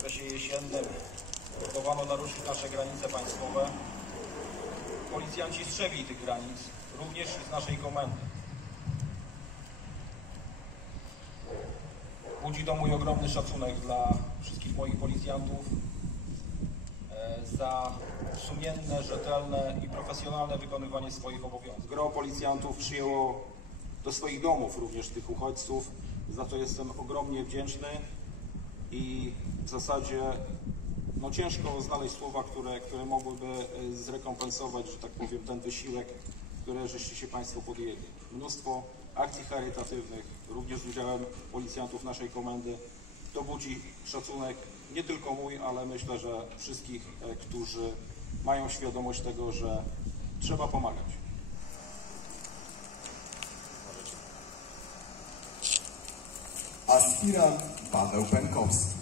okresie jesiennym próbowano naruszyć nasze granice państwowe. Policjanci strzegli tych granic, również i z naszej komendy. Budzi to mój ogromny szacunek dla wszystkich moich policjantów za sumienne, rzetelne i profesjonalne wykonywanie swoich obowiązków. Gro policjantów przyjęło do swoich domów również tych uchodźców, za to jestem ogromnie wdzięczny i w zasadzie ciężko znaleźć słowa, które mogłyby zrekompensować, że tak powiem, ten wysiłek, który żeście się Państwo podjęli. Mnóstwo akcji charytatywnych, również z udziałem policjantów naszej komendy. To budzi szacunek nie tylko mój, ale myślę, że wszystkich, którzy mają świadomość tego, że trzeba pomagać. Aspirant Paweł Pękowski.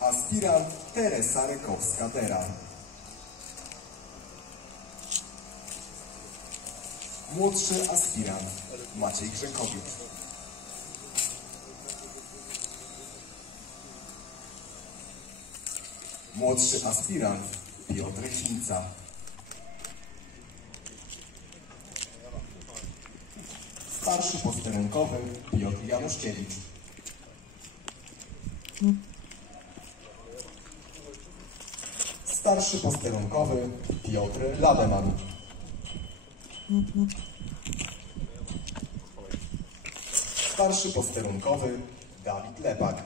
Aspirant Teresa Rykowska-Dera. Młodszy aspirant Maciej Grzękowiec. Młodszy aspirant Piotr Chińca. Starszy posterunkowy Piotr Januszkiewicz. Starszy posterunkowy Piotr Lademan. Starszy posterunkowy Dawid Lepak.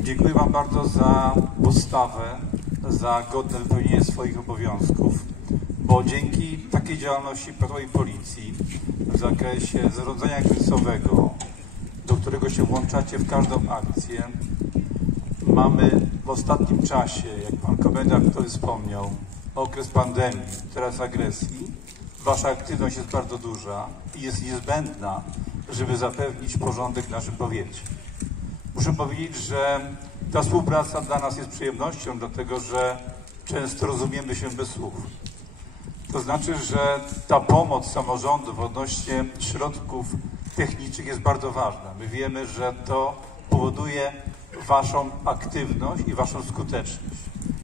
Dziękuję Wam bardzo za postawę, za godne wypełnienie swoich obowiązków, bo dzięki takiej działalności patrolowej policji w zakresie zarządzania kryzysowego, do którego się włączacie w każdą akcję, mamy w ostatnim czasie, jak Pan komendant tutaj wspomniał, okres pandemii, teraz agresji. Wasza aktywność jest bardzo duża i jest niezbędna, żeby zapewnić porządek w naszym powiecie. Muszę powiedzieć, że ta współpraca dla nas jest przyjemnością, dlatego że często rozumiemy się bez słów. To znaczy, że ta pomoc samorządów odnośnie środków technicznych jest bardzo ważna. My wiemy, że to powoduje Waszą aktywność i Waszą skuteczność.